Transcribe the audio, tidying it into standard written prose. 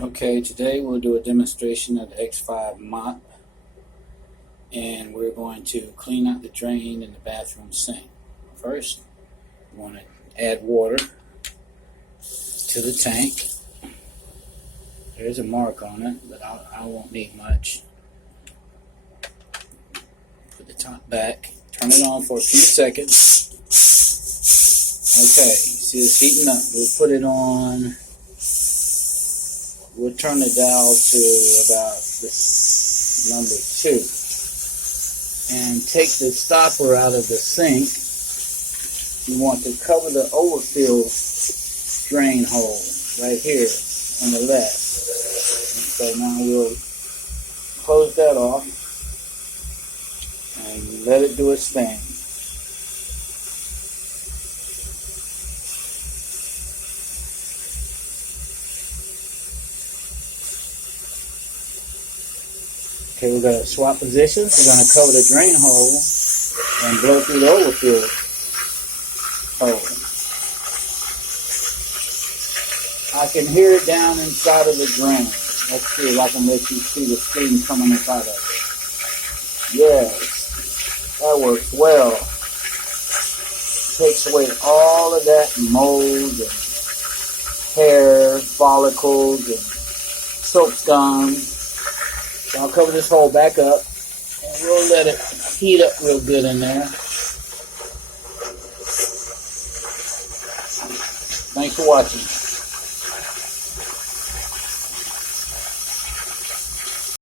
Okay, today we'll do a demonstration of the X5 Mop, and we're going to clean out the drain in the bathroom sink. First, we want to add water to the tank. There's a mark on it, but I won't need much. Put the top back, turn it on for a few seconds. Okay, see it's heating up. We'll put it on. We'll turn the dial to about this number 2 and take the stopper out of the sink. You want to cover the overfill drain hole right here on the left. And so now we'll close that off and let it do its thing. Okay, we're going to swap positions. We're going to cover the drain hole and blow through the overfill hole. I can hear it down inside of the drain. Let's see if I can let you see the steam coming up out of it. Yes, that works well. Takes away all of that mold and hair follicles and soap scum. So I'll cover this hole back up, and we'll let it heat up real good in there. Thanks for watching.